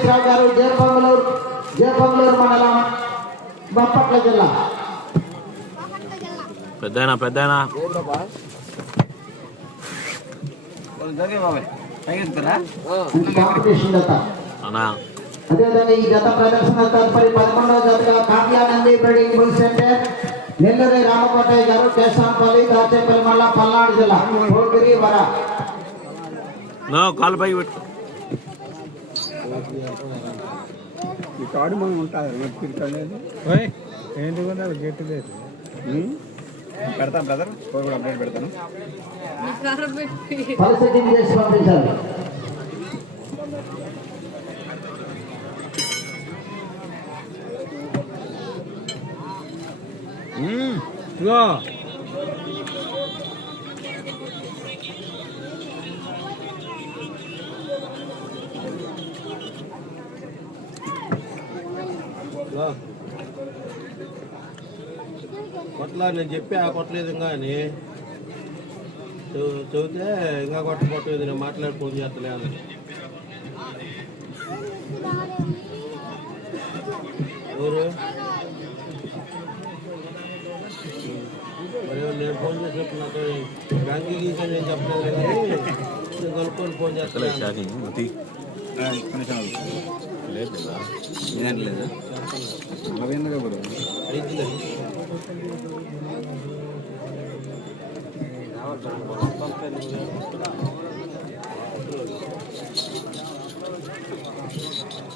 నాగేశ్వరరావు గారు జయపంగళూరు జయపంగళూరు మండలం బాపట్ల జిల్లా పెద్దయినా పెద్దయినా ఈ కాంపిటీషన్ జత అన్నా అదేవిధంగా ఈ గత ప్రదర్శన తదుపరి పదకొండవ జతగా Kavyanandi breeding bull centre Nelluri Ramakotaiah garu Keshampalli Dachepalli మల్ల పల్నాడు జిల్లా భోగిరి వర నో కాలు పైకి పెట్టు ఈ కాడు మనం ఉంటుంది ఏంటి కూడా గట్టి లేదు. పెడతాను బ్రదర్ ఫోన్ కూడా అప్డేట్ పెడతాను. పరిస్థితిని చేసి పంపించాలి ఇగో కొట్ల నేను చెప్పి ఆ కొట్టలేదు ఇంకా అని చెబు- చెబితే ఇంకా కొట్టకపోవట్లేదు నేను మాట్లాడి ఫోన్ చేస్తలే అని ఎవరు మరి నేను ఫోన్ చేసినప్పుడు నాకు బ్యాంకి గీసా నేను చెప్పలేదు కానీ నేను కనుక్కొని ఫోన్ చేస్తలే అసలే షాకింగ్ ముతి లేదు కదా లేదా ಅವೇನಾಗ ಬರೋದು Thank you.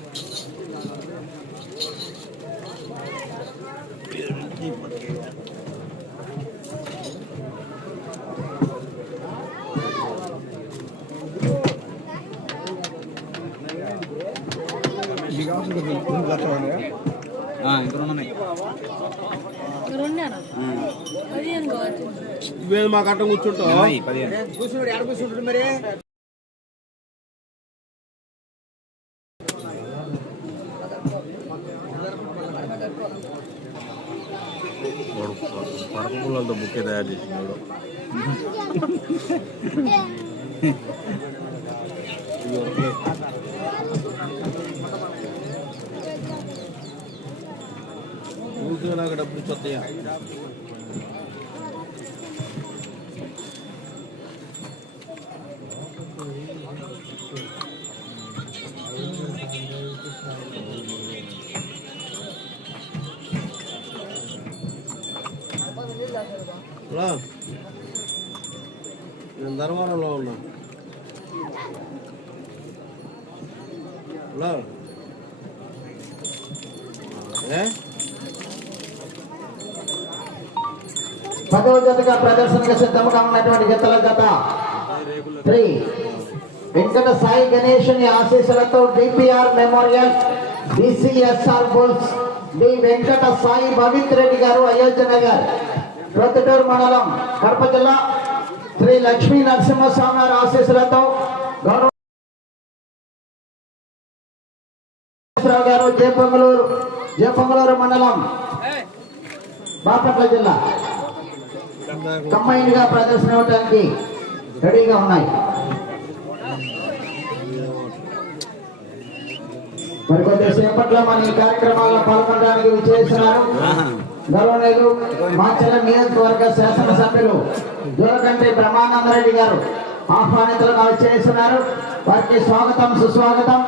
అట్టం కూర్చుంటావు? ఉన్నాయి, పదిహేను. వాడు పడక పుల్లలతో బుక్కే తయారు చేసినాడు హలో నేను ధర్మవరంలో ఉన్నా. హలో? ఏ? పదవ జతగా ప్రదర్శనకు సిద్ధంగా ఉన్నటువంటి జతల జత త్రీ. వెంకట సాయి గణేశుని ఆశీస్సులతో DPR memorial DCSR bulls D Venkata Sai Bhavith Reddy garu Ayodhya Nagar. Proddatur మండలం కడప జిల్లా శ్రీ లక్ష్మీ నరసింహస్వామి గారి ఆశీస్సులతో గౌరవ గారు జయపంగళూరు జయపంగళూరు మండలం బాపట్ల జిల్లా. కంబైన్డ్గా ప్రదర్శన ఇవ్వడానికి రెడీగా ఉన్నాయి. మరి మన ఈ కార్యక్రమాల్లో పాల్గొనడానికి విచ్చేస్తున్నారు. గౌరవనీయులు మాచర్ల నియోజకవర్గ శాసనసభ్యులు దూరకంటి బ్రహ్మానందరెడ్డి గారు ఆహ్వానితులుగా వచ్చేస్తున్నారు వారికి స్వాగతం సుస్వాగతం.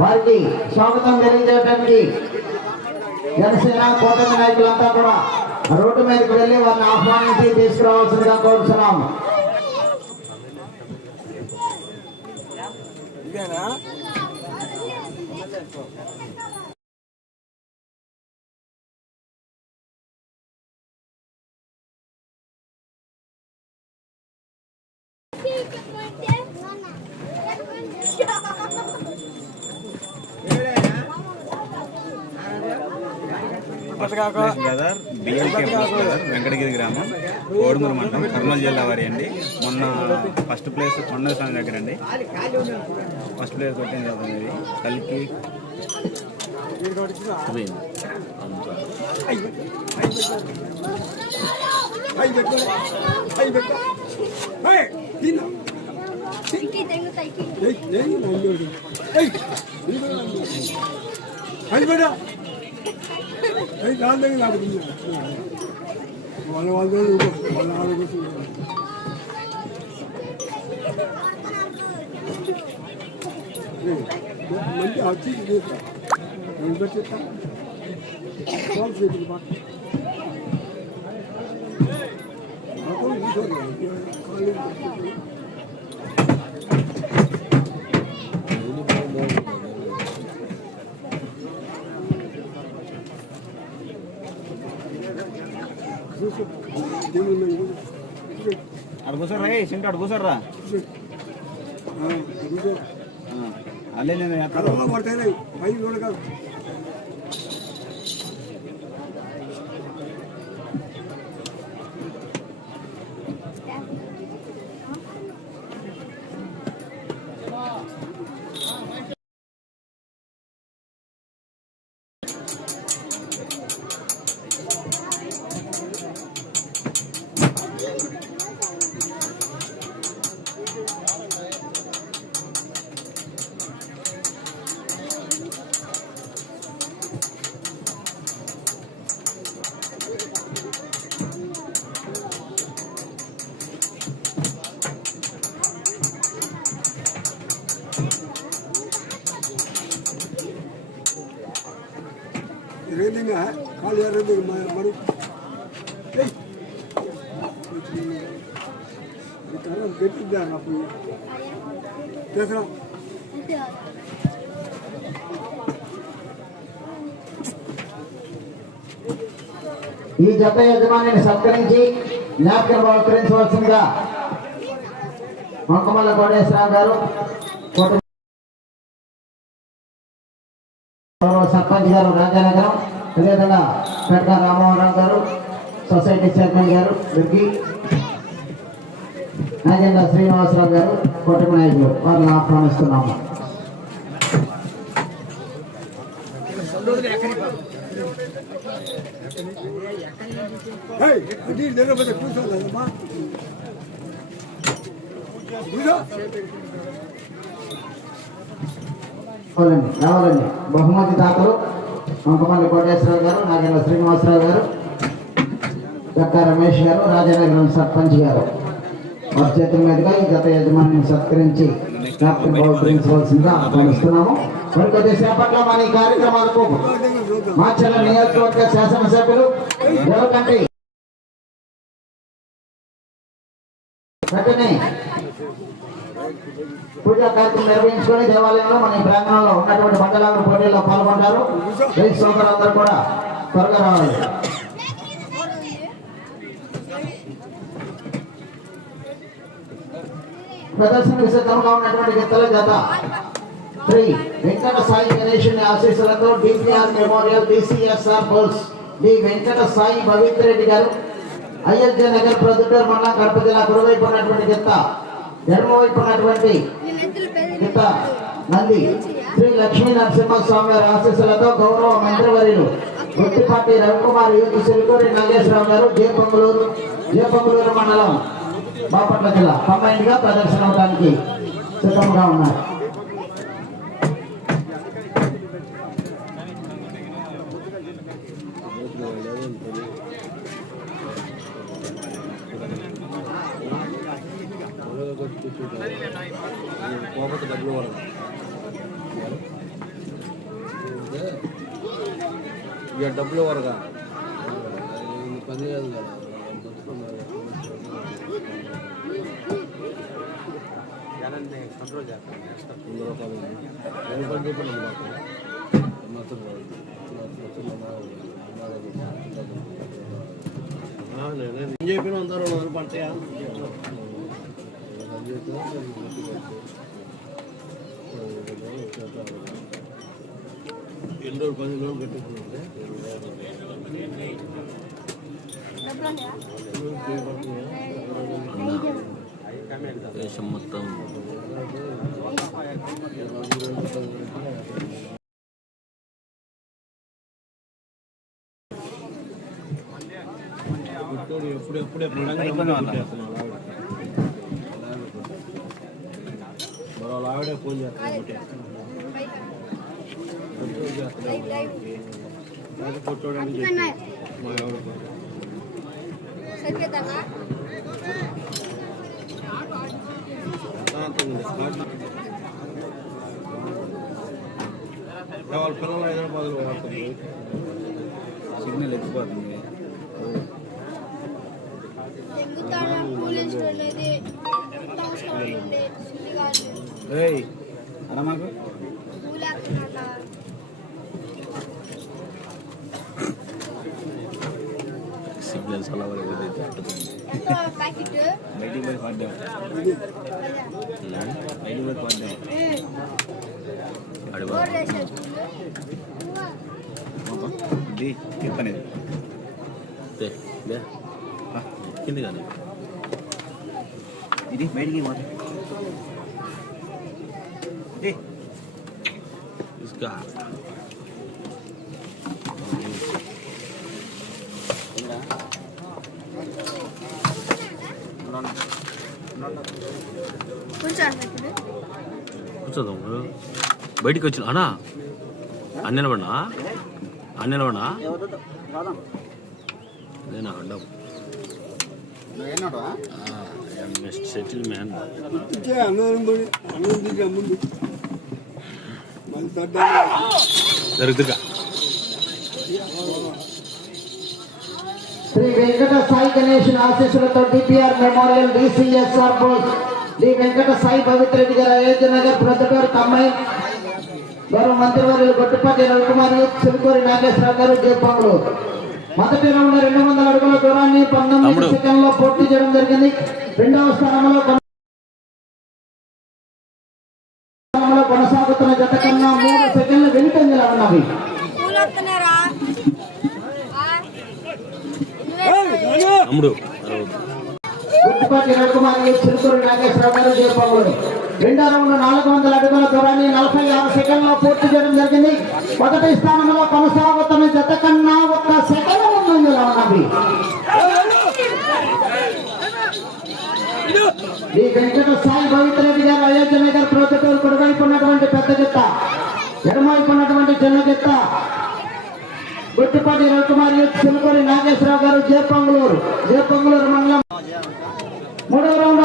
వారికి స్వాగతం తెలియజేయడానికి జనసేన కూటమి నాయకులంతా కూడా రోడ్డు మీదకి వెళ్ళి వారిని ఆహ్వానించి తీసుకురావాల్సిందిగా కోరుతున్నాము బ్రదర్ బిఎల్కే వెంకటగిరి గ్రామం కోడుమూరు మండలం కర్నూలు జిల్లా వారి అండి మొన్న ఫస్ట్ ప్లేస్ కొండ స్వామి దగ్గర అండి ఫస్ట్ ప్లేస్ కొట్టింది అవుతుంది కల్కి 여기 나한테 나거든요. 원래 완전히 이거 올라가는 것이. 먼저 아치 되겠다. 먼저 됐다. 그럼 제대로 봐. 아까 무슨 소리야? 걸린 거. అడుగుసారా సింటు అడుగుసారా? అల్లే నేను పెట్టిద్దా అప్పుడు చేసరా ఈ జత యజమానిని సత్కరించి జ్ఞాపకం బహుకరించవలసిందిగా మొక్కమల్ల కోటేశ్వరరావు గారు సర్పంచ్ గారు రాజానగరం అదేవిధంగా పెట్క రామోహనరావు గారు సొసైటీ చైర్మన్ గారు వీరికి నాగేంద్ర శ్రీనివాసరావు గారు కూటమి నాయకులు వారిని ఆహ్వానిస్తున్నాము. రావాలండి. బహుమతి దాతలు మొక్కమల్లి కోటేశ్వరరావు గారు నాగేంద్ర శ్రీనివాసరావు గారు దక్క రమేష్ గారు రాజానగరం సర్పంచ్ గారు. వారి చేతుల మీదుగా ఈ గత యజమానిని సత్కరించి జ్ఞాపకం బహుకరించవలసిందిగా ఆహ్వానిస్తున్నాము. మరి కొద్ది సేపట్లో మన ఈ కార్యక్రమాలకు మాచల నియోజకవర్గ శాసనసభ్యులు ఎవరికంటే పూజా కార్యక్రమం నిర్వహించుకొని దేవాలయంలో మన ప్రాంగణంలో ఉన్నటువంటి మండలాల పోటీల్లో పాల్గొంటారు. రైతు సోదరులందరూ కూడా త్వరగా రావాలి. ప్రదర్శనకు సిద్ధంగా ఉన్నటువంటి గీతల జత. శ్రీ వెంకట సాయి గణేషుని ఆశీస్సులతో DPR memorial DCSR bulls D Venkata Sai Bhavith Reddy garu Ayodhya Nagar Proddatur మండలం కడప జిల్లా కుడివైపు ఉన్నటువంటి గిత్త ఎడమవైపు ఉన్నటువంటి నేను నంది. శ్రీ లక్ష్మీ నరసింహస్వామి వారి ఆశీస్సులతో గౌరవ మంత్రివర్యులు వృత్తిపాటి రవికుమార్ యూత్ సిరికూరి నాగేశ్వరరావు గారు జేపంగులూరు జేపంగులూరు మండలం బాపట్ల జిల్లా. కంబైన్డ్గా ప్రదర్శన అవడానికి సిద్ధంగా ఉన్నారు. ఇక డబ్బులు వరగా పని కాదు కదా కంట్రోల్ చేస్తాను చెప్పిన వంద రెండు వందలు పడతాయా ఎన్ని రోజులు పది రోజులు కట్టుకుంటే దేశం మొత్తం ఎప్పుడు ఎప్పుడు ఆవిడే ఫోన్ చేస్తాను వాళ్ళ పిల్లలు హైదరాబాద్లో వాడుతుంది సిగ్నల్ ఎక్కిపోతుంది తెంగుతాడా పోలీస్ మాకు. 네, 일단에. 네, 네. 아, 근데 가네. 이리 매리기 원. 네. 이스가. 혼자 안 해, 그래? 혼자 넘어요? 매리까지 않아? అన్నం మళ్ళీ తడ్డా జరుగుతుగా శ్రీ వెంకట సాయి గణేష్ ఆశీస్సులతో DPR memorial DCSR bulls Shri Venkata Sai Pavitra Reddy garu Ayodhya Nagar Proddatur కమ్మాయి గౌరవ మంత్రివర్యులు గొట్టుపాటి రవికుమార్ చిలుకూరి నాగేశ్వరరావు గారు జయపంగులు మొదటి రౌండ్ రెండు వందల అడుగుల దూరాన్ని పంతొమ్మిది తమ్ముడు. సెకండ్లో పూర్తి చేయడం జరిగింది. రెండవ స్థానంలో కొన- స్థానంలో కొనసాగుతున్న జత కన్నా మూడు సెకండ్లు వెనుకంజలా ఉన్నవి. గుట్టుపాటి రవికుమార్ చిరుకూరు నాగేశ్వరరావు గారు జయపంగుడు రెండో రౌండ్ నాలుగు వందల అడుగుల దూరాన్ని నలభై ఆరు సెకండ్లో పూర్తి చేయడం జరిగింది. మొదటి స్థానంలో కొనసాగుతున్న జత కన్నా ఒక్క సెకండ్ ముందంజలో ఉన్నవి ఈ వెంకట సాయి భవిత్రరెడ్డి గారు అయోధ్య నగర్ ప్రొద్దుటూరు కుడివైపు ఉన్నటువంటి పెద్ద గిత్త ఎడమవైపు ఉన్నటువంటి చిన్న గిత్త గుట్టుపాటి రవికుమార్ చిలుకూరి నాగేశ్వరరావు గారు జయపంగులూరు జయపంగులూరు మండలం మూడవ రౌండ్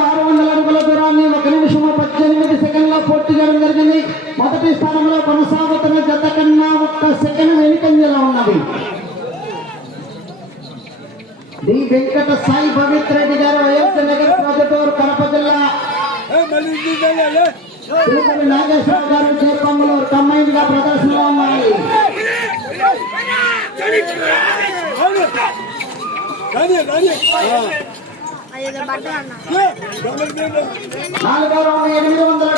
పూర్తి చేయడం జరిగింది. మొదటి స్థానంలో కొనసాగుతున్న జత కన్నా ఒక్క సెకండ్ వెనుకంజలో ఉన్నది. డి. వెంకట సాయి పవిత్ర రెడ్డి గారు అయోధ్య నగర్ ప్రజటూరు కడప జిల్లా. నాగేశ్వరరావు గారు చేపంలో కంబైన్డ్గా ప్రదర్శనలో ఉన్నాయి. కానీ కానీ అయ్యో నాలుగో రౌండ్ ఎనిమిది వందల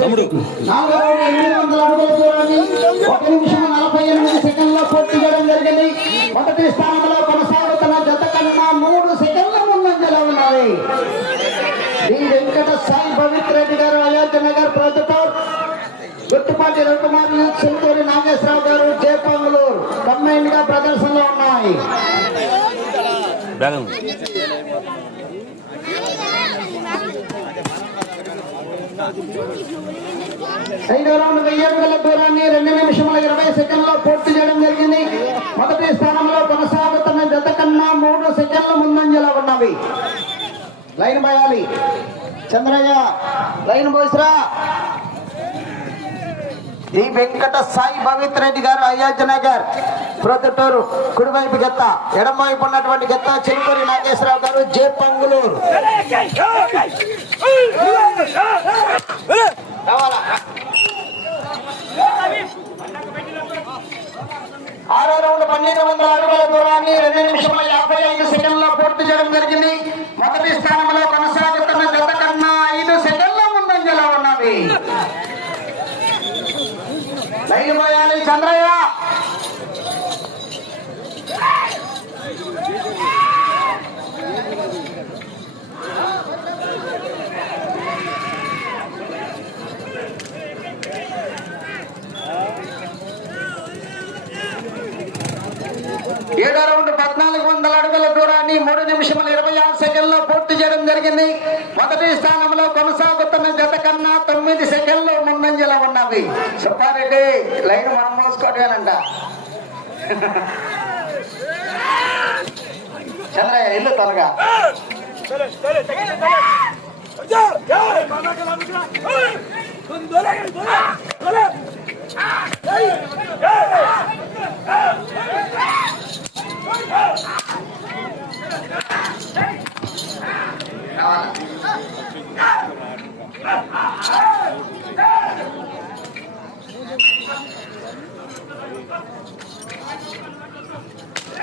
నాలుగు నాలుగో ఎనిమిది వందల అడుగుల దూరాన్ని ఒక నిమిషం నలభై ఎనిమిది సెకండ్లో పూర్తి చేయడం జరిగింది మొదటి స్థానంలో కొనసాగుతున్న జత కన్నా మూడు సెకండ్ల ముందంజలో ఉన్నాయి శ్రీ వెంకట సాయి పవిత్ర రెడ్డి గారు అయోధ్య నగర్ ప్రొద్దుటూరు గుట్టుపాటి రవికుమార్ చిలుకూరి నాగేశ్వరరావు గారు జయపంగులూరు కంబైన్డ్గా ప్రదర్శనలో ఉన్నాయి ఐదో రౌండ్ వెయ్యి అడుగుల దూరాన్ని రెండు నిమిషముల ఇరవై సెకండ్లో పూర్తి చేయడం జరిగింది. మొదటి స్థానంలో కొనసాగుతున్న జత కన్నా మూడు సెకండ్ల ముందంజలో ఉన్నవి. లైన్ పోయాలి చంద్రయ్య లైన్ పోసిరా ఈ వెంకట సాయి పవిత్ర రెడ్డి గారు అయోధ్య నగర్ ప్రొద్దుటూరు కుడివైపు గెత్త ఎడమవైపు ఉన్నటువంటి గెత్త చిలుకూరి నాగేశ్వరరావు గారు జే పంగులూరు. ఆరో రౌండ్ పన్నెండు వందల అడుగుల దూరాన్ని రెండు నిమిషముల యాభై ఐదు సెకండ్లో పూర్తి చేయడం జరిగింది మొదటి స్థానంలో కొనసాగుతున్న జత కన్నా ఐదు సెకండ్ల ముందంజలో ఉన్నవి లైన్ పోయాలి చంద్రయ్య ఏడో రౌండ్ పద్నాలుగు వందల అడుగుల దూరాన్ని మూడు నిమిషముల ఇరవై ఆరు సెకండ్లో పూర్తి చేయడం జరిగింది మొదటి స్థానంలో కొనసాగుతున్న జత కన్నా తొమ్మిది సెకండ్లు ముందంజలో ఉన్నది సుబ్బారెడ్డి లైన్ మనం మోసుకోవడమేనంట చంద్రయ్య ఇల్లు త్వరగా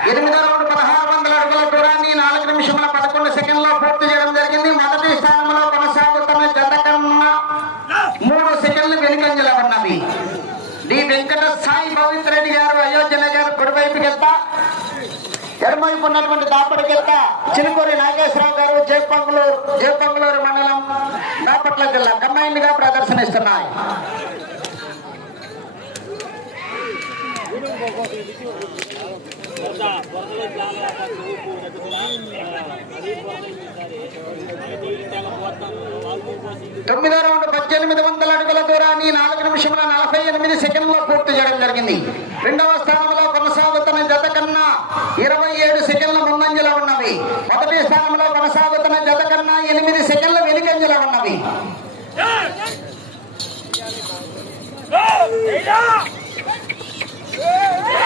ఎనిమిదో రౌండ్ పదహారు వందల అడుగుల దూరాన్ని నాలుగు నిమిషముల పదకొండు సెకండ్లో పూర్తి చేయడం జరిగింది మొదటి స్థానంలో కొనసాగుతున్న జత కన్నా మూడు సెకండ్లు వెనుకంజల ఉన్నవి డి వెంకట సాయి పవిత్ర రెడ్డి గారు అయోధ్య నగర్ కుడివైపుకి వెళ్తా ఎడమవైపు ఉన్నటువంటి దాపడికి వెళ్తా చిలుకూరి నాగేశ్వరరావు గారు జయపంగులూరు జయపంగులూరు మండలం బాపట్ల జిల్లా కంబైన్డ్గా ప్రదర్శనిస్తున్నాయి. తొమ్మిదో రౌండ్ పద్దెనిమిది వందల అడుగుల దూరాన్ని నాలుగు నిమిషముల నలభై ఎనిమిది సెకండ్లో పూర్తి చేయడం జరిగింది. రెండవ స్థానంలో కొనసాగుతున్న జత కన్నా ఇరవై ఏడు సెకండ్ల ముందంజలో ఉన్నవి. మొదటి స్థానంలో కొనసాగుతున్న జత కన్నా ఎనిమిది సెకండ్ల వెనుకంజలో ఉన్నవి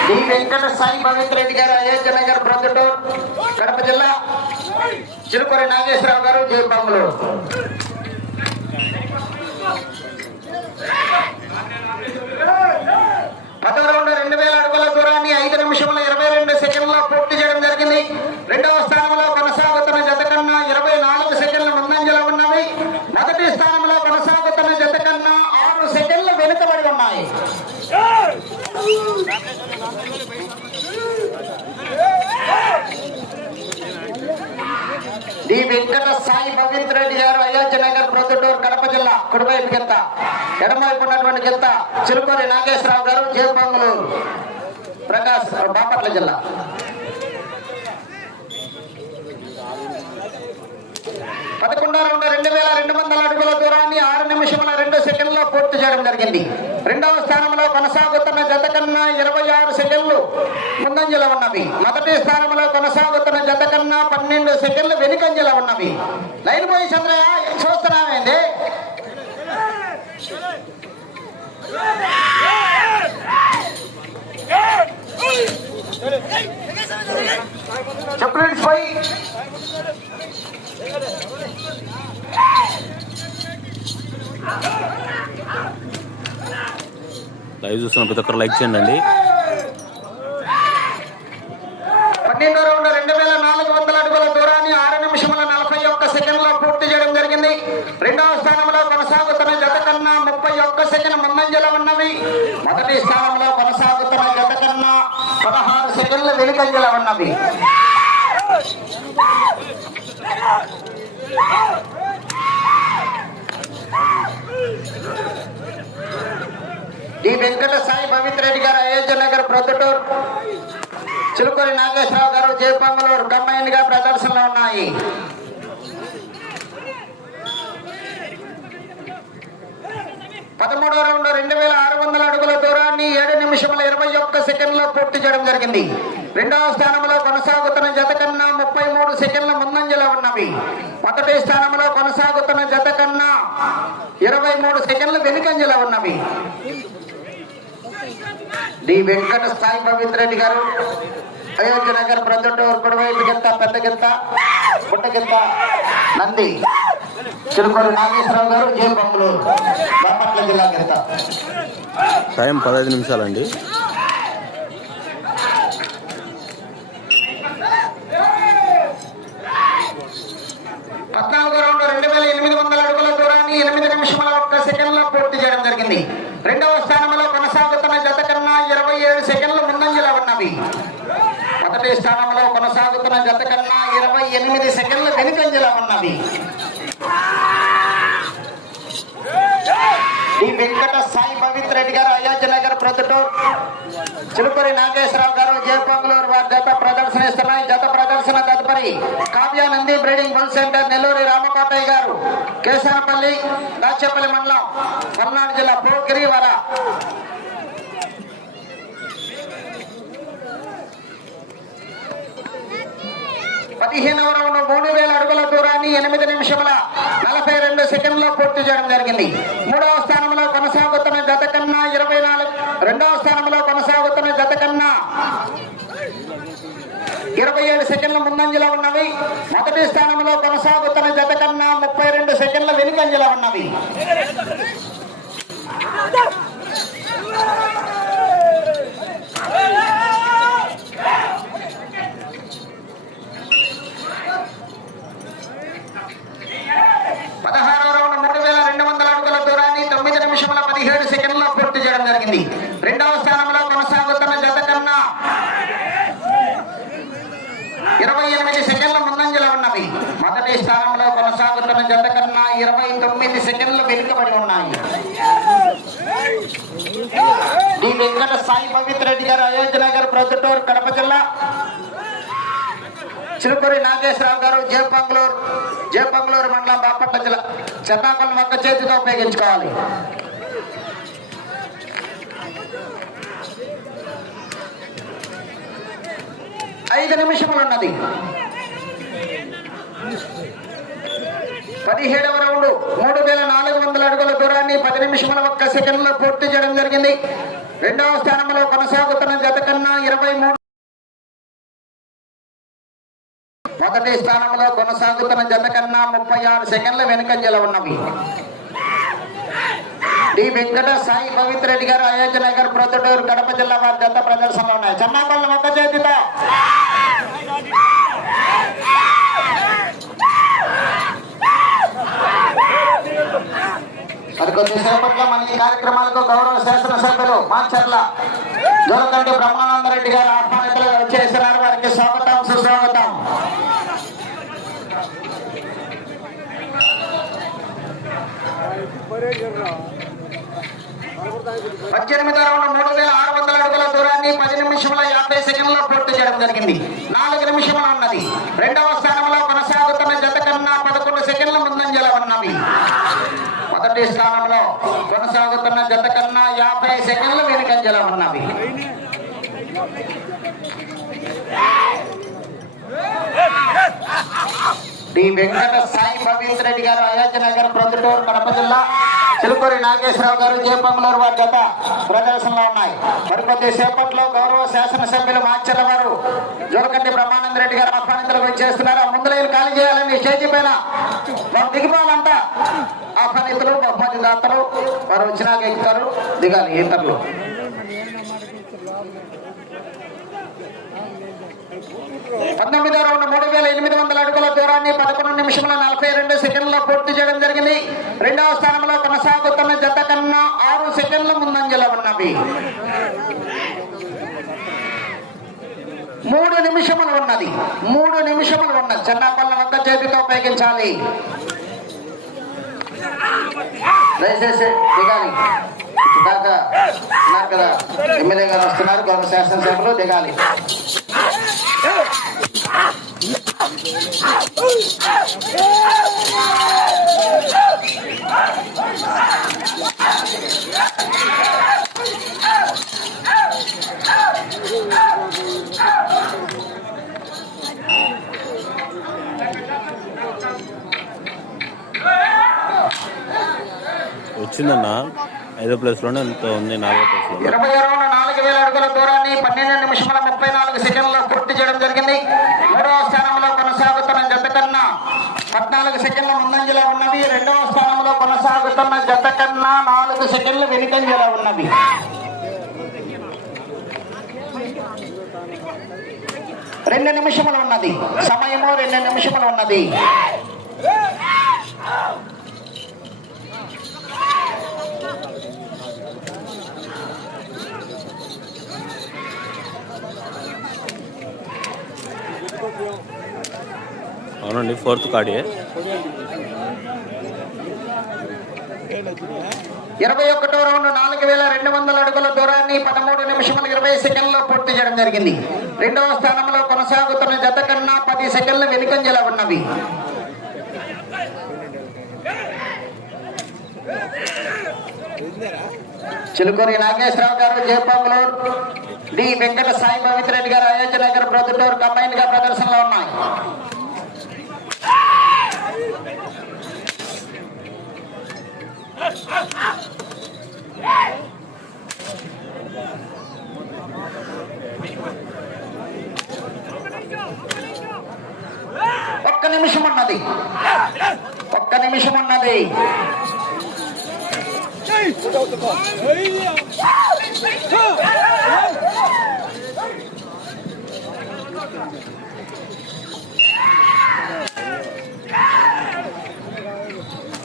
డి వెంకట సాయి భవిత్ రెడ్డి గారు అయోధ్య నగర్ ప్రొద్దుటూరు కడప జిల్లా చిలుకూరి నాగేశ్వరరావు గారు జయపంగులు పదవ రౌండ్ రెండు వేల అడుగుల దూరాన్ని ఐదు నిమిషంలో ఇరవై రెండు సెకండ్లో పూర్తి చేయడం జరిగింది. రెండవ స్థానం కొనసాగుతున్న జత కన్నా ఇరవై నాలుగు సెకండ్ల ముందంజలో ఉన్నవి మొదటి స్థానంలో కొనసాగుతున్న జత కన్నా ఆరు సెకండ్లు వెనుకబడి ఉన్నాయి డి వెంకట సాయి పవిత్ర రెడ్డి గారు అయోధ్య నగర్ ప్రొద్దుటూరు కడప జిల్లా కుడివైపు గిత్త ఎడమవైపు ఉన్నటువంటి కింద చిలుకూరి నాగేశ్వరరావు గారు జయపంగులు ప్రకాశ్ బాపట్ల జిల్లా. పదకొండు రౌండ్ రెండు వేల రెండు వందల అడుగుల దూరాన్ని ఆరు నిమిషముల రెండు సెకండ్లో పూర్తి చేయడం జరిగింది. రెండవ స్థానంలో కొనసాగుతున్న జత కన్నా ఇరవై ఆరు సెకండ్లు ముందంజల ఉన్నవి. మొదటి స్థానంలో కొనసాగుతున్న జత కన్నా పన్నెండు సెకండ్లు వెనుకంజల ఉన్నవి. లైన్ పోయి చంద్రయ్య చూస్తున్నామేంది చెప్పలేదు పోయి. లైవ్ చూస్తున్న ప్రతి ఒక్కరు లైక్ చేయండి. అండి పన్నెండో రౌండ్ రెండు వేల నాలుగు వందల అడుగుల దూరాన్ని ఆరు నిమిషముల నలభై ఒక్క సెకండ్లో పూర్తి చేయడం జరిగింది. రెండవ స్థానంలో కొనసాగుతున్న జత కన్నా ముప్పై ఒక్క సెకండ్ ముందంజలో ఉన్నవి. మొదటి స్థానంలో కొనసాగుతున్న జత కన్నా పదహారు సెకండ్ల వెనుకంజలో ఉన్నవి. డి వెంకట సాయి పవిత్ర రెడ్డి గారు అయోధ్య నగర్ ప్రొద్దుటూరు చిలుకూరి నాగేశ్వరరావు గారు జయపంగులూరు కంబైన్గా ప్రదర్శనలో ఉన్నాయి. పదమూడవ రౌండ్ రెండు వేల ఆరు వందల అడుగుల దూరాన్ని ఏడు నిమిషముల ఇరవై ఒక్క సెకండ్లో పూర్తి చేయడం జరిగింది. రెండవ స్థానంలో కొనసాగుతున్న జత కన్నా ముప్పై మూడు సెకండ్ల ముందంజలో ఉన్నవి మొదటి స్థానంలో కొనసాగుతున్న జత కన్నా ఇరవై మూడు సెకండ్ల వెనుకంజల ఉన్నవి. డి వెంకట స్థాయి పవిత్ర రెడ్డి గారు అయోధ్య నగర్ ప్రొద్దుటూరు కుడివైపు గింత పెద్ద గింత పుట్ట గింత నంది చిరుకొండ నాగేశ్వరరావు గారు జైలు బొమ్మలు బాపట్ల జిల్లా గింత టైం పదహైదు నిమిషాలండి పద్నాలుగో రౌండ్ రెండు వేల ఎనిమిది వందల అడుగుల దూరాన్ని ఎనిమిది నిమిషముల ఒక్క సెకండ్ పూర్తి చేయడం జరిగింది. రెండవ స్థానంలో కొనసాగుతున్న జత కన్నా ఇరవై ఏడు సెకండ్లు ముందంజలో ఉన్నవి. మొదటి స్థానంలో కొనసాగుతున్న జత కన్నా ఇరవై ఎనిమిది సెకండ్లు వెనుకంజలో ఉన్నవి. ఈ వెంకట సాయి పవిత్ర రెడ్డి గారు అయోధ్య నగర్ ప్రొద్దుటూరు చిలుకూరి నాగేశ్వరరావు గారు జేపంగులూరు వారి జత ప్రదర్శన ఇస్తున్నాయి జత ప్రదర్శన తదుపరి Kavyanandi breeding bull centre Nelluri Ramapataiah garu. Keshavapalli Dachepalli మండలం పల్నాడు జిల్లా పోగిరి వర. పదిహేనవ రౌండ్ మూడు వేల అడుగుల దూరాన్ని ఎనిమిది నిమిషముల నలభై రెండు సెకండ్లో పూర్తి చేయడం జరిగింది. మూడవ స్థానంలో కొనసాగుతున్న జత కన్నా ఇరవై నాలుగు రెండవ స్థానంలో కొనసాగుతున్న జత కన్నా ఇరవై ఏడు సెకండ్ల ముందంజలో ఉన్నవి. మొదటి స్థానంలో కొనసాగుతున్న జత కన్నా ముప్పై రెండు సెకండ్ల వెనుకంజలో ఉన్నవి పదహారవ రౌండ్ మూడు వేల రెండు వందల అడుగుల దూరాన్ని తొమ్మిది నిమిషముల పదిహేడు సెకండ్లో పూర్తి చేయడం జరిగింది రెండవ స్థానంలో కొనసాగుతున్న జత కన్నా ఇరవై ఎనిమిది సెకండ్ల ముందంజలో ఉన్నవి మొదటి స్థానంలో కొనసాగుతున్న జత కన్నా ఇరవై తొమ్మిది సెకండ్లు వెనుకబడి ఉన్నాయి. డి వెంకట సాయి పవిత్ర రెడ్డి గారు అయోధ్య నగర్ ప్రొద్దుటూరు కడప జిల్లా. చిలుకూరి నాగేశ్వరరావు గారు జయపంగులూరు జయపంగులూరు మండలం బాపట్ల జిల్లా. చెన్నాకల్ మొక్క చేతితో ఉపయోగించుకోవాలి. ఐదు నిమిషములు ఉన్నది పదిహేడవ రౌండ్ మూడు వేల నాలుగు వందల అడుగుల దూరాన్ని పది నిమిషముల ఒక్క సెకండ్లో పూర్తి చేయడం జరిగింది. రెండవ స్థానంలో కొనసాగుతున్న జత కన్నా ఇరవై మూడు మొదటి స్థానంలో కొనసాగుతున్న జత కన్నా ముప్పై ఆరు సెకండ్ల వెనుకంజలో ఉన్నవి. డి. వెంకట సాయి పవిత్ర రెడ్డి గారు అయోధ్య నగర్ ప్రొద్దుటూరు కడప జిల్లా వారి జత ప్రదర్శనలో ఉన్నాయి. చెన్నాపల్లి మొక్క చేతితో. మరి కొద్దిసేపట్లో మన ఈ కార్యక్రమాలకు గౌరవ శాసనసభ్యులు మాచర్ల జోలకంటి బ్రహ్మానందరెడ్డి గారు ఆహ్వానితులుగా వచ్చేసినారు. వారికి స్వాగతం సుస్వాగతం. పద్దెనిమిది రౌండ్ మూడు వేల ఆరు వందల అడుగుల దూరాన్ని పది నిమిషముల యాభై సెకండ్లో పూర్తి చేయడం జరిగింది. నాలుగు నిమిషములు ఉన్నది. రెండవ స్థానం కొనసాగుతున్న జత కన్నా పదకొండు సెకండ్ల ముందంజలో ఉన్నవి మొదటి స్థానంలో కొనసాగుతున్న జత కన్నా యాభై సెకండ్లు వెనుకంజలో ఉన్నవి. డి. వెంకట సాయి భవీంద్ర రెడ్డి గారు అయోధ్య నగర్ ప్రొద్దుటూరు కడప జిల్లా చిలుకూరి నాగేశ్వరరావు గారు జయపంగులూరు వారి జత ప్రదర్శనలో ఉన్నాయి. మరికొద్ది సేపట్లో గౌరవ శాసనసభ్యులు మాచర్ల వారు జోలకంటి బ్రహ్మానంద రెడ్డి గారు ఆహ్వానితులు చేస్తున్నారు ముందు లైన్ ఖాళీ చేయాలని స్టేజీ పైన వారు దిగిపోవాలంట ఆహ్వానితులు బహుమతి దాతలు వారు వచ్చినాక ఎక్కుతారు దిగాలి ఇతరులు పంతొమ్మిదో రౌండ్ మూడు వేల ఎనిమిది వందల అడుగుల దూరాన్ని పదకొండు నిమిషముల నలభై రెండు సెకండ్ల పూర్తి చేయడం జరిగింది. రెండవ స్థానంలో కొనసాగుతున్న జత కన్నా ఆరు సెకండ్ల ముందంజలో ఉన్నవి. మూడు నిమిషములు ఉన్నది. మూడు నిమిషములు ఉన్నది. చెన్నాపల్ల వద్ద చేతితో ఉపయోగించాలి. దయచేసి దిగాలి. దాకా కదా. ఎమ్మెల్యే గారు వస్తున్నారు. గౌరవ శాసనసభలో దిగాలి. వచ్చిందన్న. ఐదో ప్లేస్లోనే ఎంత ఉంది నాలుగో ప్లేస్లో ఇరవై రౌండ్ నాలుగు వేల అడుగుల దూరాన్ని పన్నెండు నిమిషాల ముప్పై నాలుగు సెకండ్లలో పూర్తి చేయడం జరిగింది. మూడవ స్థానంలో కొనసాగుతున్న జత కన్నా పద్నాలుగు సెకండ్ల ముందంజలో ఉన్నవి రెండవ స్థానంలో కొనసాగుతున్న జత కన్నా నాలుగు సెకండ్లు వెనుకంజలో ఉన్నవి రెండు నిమిషములు ఉన్నది. సమయము రెండు నిమిషములు ఉన్నది. అవునండి ఫోర్త్ కాడే ఇరవై ఒకటో రౌండ్ నాలుగు వేల రెండు వందల అడుగుల దూరాన్ని పదమూడు నిమిషముల ఇరవై సెకండ్లో పూర్తి చేయడం జరిగింది. రెండవ స్థానంలో కొనసాగుతున్న జత కన్నా పది సెకండ్లు వెనుకంజల ఉన్నవి. చిలుకూరి నాగేశ్వరరావు గారు జయపంగులూరు డి. వెంకట సాయి పవిత్రెడ్డి గారు అయోధ్య నగర్ ప్రొద్దుటూరు కంబైన్గా ప్రదర్శనలో ఉన్నాయి ఒక్క నిమిషం ఉన్నది ఒక్క నిమిషం ఉన్నది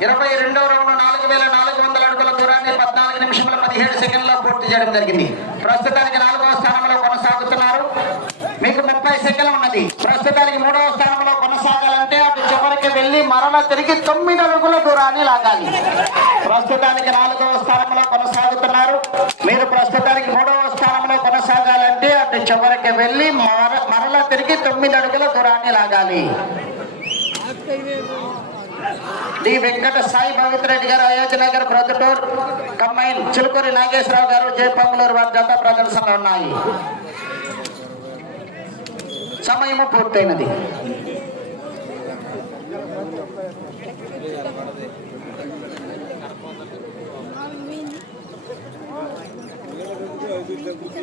ఇరవై రెండవ రౌండ్ నాలుగు వేల నాలుగు వందల అడుగుల దూరాన్ని పద్నాలుగు నిమిషముల పదిహేడు సెకండ్లో పూర్తి చేయడం జరిగింది. ప్రస్తుతానికి నాలుగవ స్థానంలో కొనసాగుతున్నారు. మీకు ముప్పై సెకండ్లు ఉన్నది. ప్రస్తుతానికి మూడవ స్థానంలో వెళ్ళి మరల తిరిగి తొమ్మిది అడుగుల దూరాన్ని లాగాలి. ప్రస్తుతానికి నాలుగవ స్థానంలో కొనసాగుతున్నారు. మీరు ప్రస్తుతానికి మూడవ స్థానంలో కొనసాగాలంటే అటు చివరికి వెళ్ళి మర మరల తిరిగి తొమ్మిది అడుగుల దూరాన్ని లాగాలి. డి వెంకట సాయి భవిత్రెడ్డి గారు అయోధ్య నగర్ ప్రొద్దుటూర్ కమ్మైన్ చిలుకూరి నాగేశ్వరరావు గారు జయపంగులూరు వారి జత ప్రదర్శనలు ఉన్నాయి. సమయము పూర్తయినది.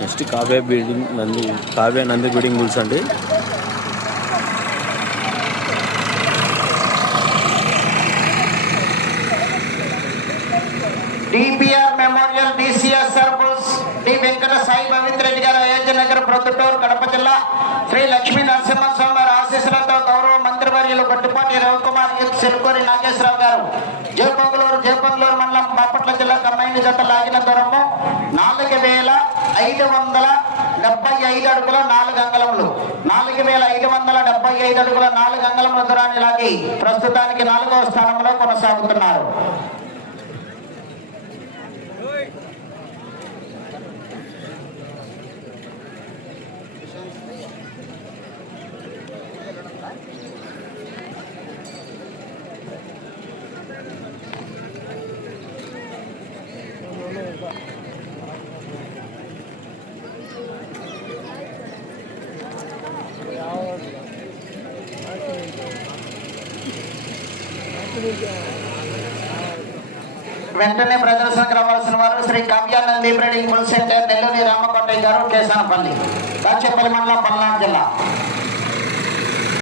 Next Kavya breeding Nandi Kavya Nandi breeding bulls అండి DPR memorial DCS R bulls D Venkata Sai Pavitreddy garu Ayodhya Nagar Kadapa జిల్లా శ్రీ లక్ష్మీ నరసింహస్వామి వారి ఆశీస్సులతో గౌరవ మంత్రివర్యులు కొట్టుపాటి రవికుమార్ సిరుకోరి నాగేశ్వరరావు గారు జయపంగులూరు జయపంగులూరు మండలం బాపట్ల జిల్లా కమ్మైన్ జత లాగిన దూరము నాలుగు వేల ఐదు వందల డెబ్బై ఐదు అడుగుల నాలుగు అంగళములు. నాలుగు వేల ఐదు వందల డెబ్బై ఐదు అడుగుల నాలుగు అంగళముల దూరాన్ని లాగి ప్రస్తుతానికి నాలుగవ స్థానంలో కొనసాగుతున్నారు వెంటనే ప్రదర్శనకు రావాల్సిన వారు Shri Kavyanandi breeding bull centre Nelluri Ramakotaiah garu Kesanapalli Dachepalli మండలం పల్నాడు జిల్లా.